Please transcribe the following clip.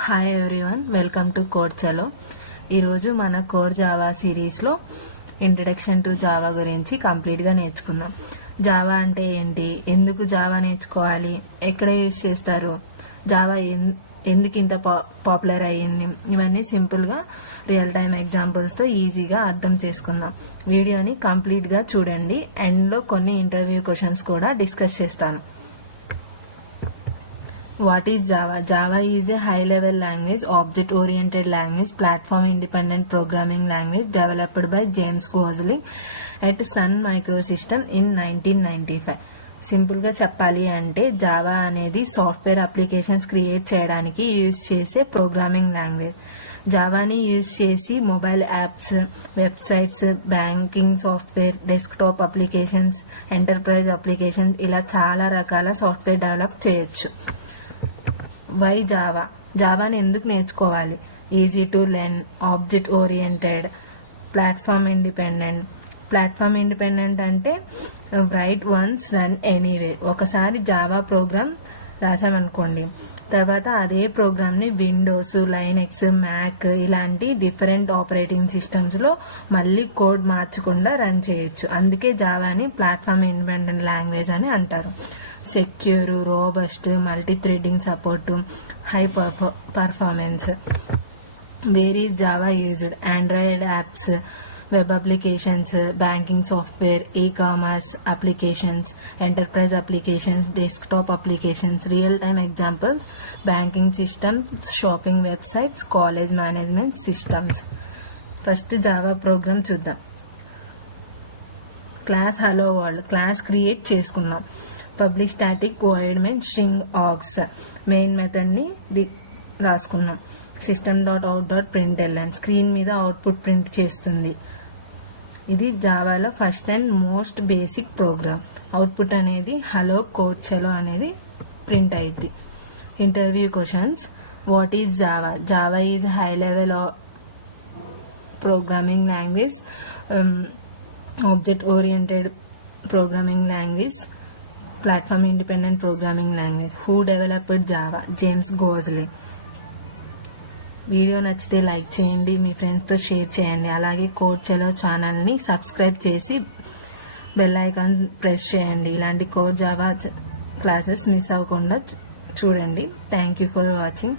Hi everyone, welcome to code చలో. ఈరోజు మన కోర్ జావా సిరీస్లో ఇంట్రడక్షన్ టు జావా గురించి కంప్లీట్గా నేర్చుకుందాం. జావా అంటే ఏంటి, ఎందుకు జావా నేర్చుకోవాలి, ఎక్కడ యూజ్ చేస్తారు, జావా ఎందుకు ఇంత పాపులర్ అయ్యింది, ఇవన్నీ సింపుల్గా రియల్ టైమ్ ఎగ్జాంపుల్స్తో ఈజీగా అర్థం చేసుకుందాం. వీడియోని కంప్లీట్గా చూడండి. ఎండ్లో కొన్ని ఇంటర్వ్యూ క్వశ్చన్స్ కూడా డిస్కస్ చేస్తాను. What is Java? Java is a high-level language, object-oriented language, platform-independent programming language developed by James Gosling at Sun Microsystems in 1995. సింపుల్గా చెప్పాలి అంటే జావా అనేది సాఫ్ట్వేర్ అప్లికేషన్స్ క్రియేట్ చేయడానికి యూజ్ చేసే ప్రోగ్రామింగ్ లాంగ్వేజ్. జావాని use చేసి mobile apps, websites, banking software, desktop applications, enterprise applications ఇలా చాలా రకాల సాఫ్ట్వేర్ డెవలప్ చేయొచ్చు. Why Java? జావాని ఎందుకు నేర్చుకోవాలి? Easy to learn, object oriented, platform independent. Platform independent అంటే రైట్ వన్స్ రన్ ఎనీవే. ఒకసారి జావా ప్రోగ్రామ్ రాసామనుకోండి, తర్వాత అదే ప్రోగ్రామ్ని విండోస్, లైనెక్స్, మ్యాక్ ఇలాంటి డిఫరెంట్ ఆపరేటింగ్ సిస్టమ్స్లో మళ్ళీ కోడ్ మార్చకుండా రన్ చేయొచ్చు. అందుకే జావాని ప్లాట్ఫామ్ ఇండిపెండెంట్ లాంగ్వేజ్ అని అంటారు. Secure, robust, multi threading support, high performance. Where is Java used? Android apps, web applications, banking software, e-commerce applications, enterprise applications, desktop applications. Real time examples: banking systems, shopping websites, college management systems. First Java program చూద్దాం. Class hello world class create చేసుకున్నాం. Public static void main string args main మెథడ్ని రాసుకున్నాం. system.out.println screen మీద output print చేస్తుంది. ఇది జావాలో first and most basic program. Output అనేది hello code చలో అనేది ప్రింట్ అయింది. Interview questions: what is Java? Java is high level programming language, object oriented programming language, platform independent programming language. Who developed Java? James Gosling. Video నచ్చితే like చేయండి, మీ ఫ్రెండ్స్తో share చేయండి. అలాగే కోడ్ చలో ఛానల్ని సబ్స్క్రైబ్ చేసి బెల్ ఐకాన్ ప్రెస్ చేయండి. ఇలాంటి కోడ్ జావా క్లాసెస్ మిస్ అవ్వకుండా చూడండి. Thank you for watching.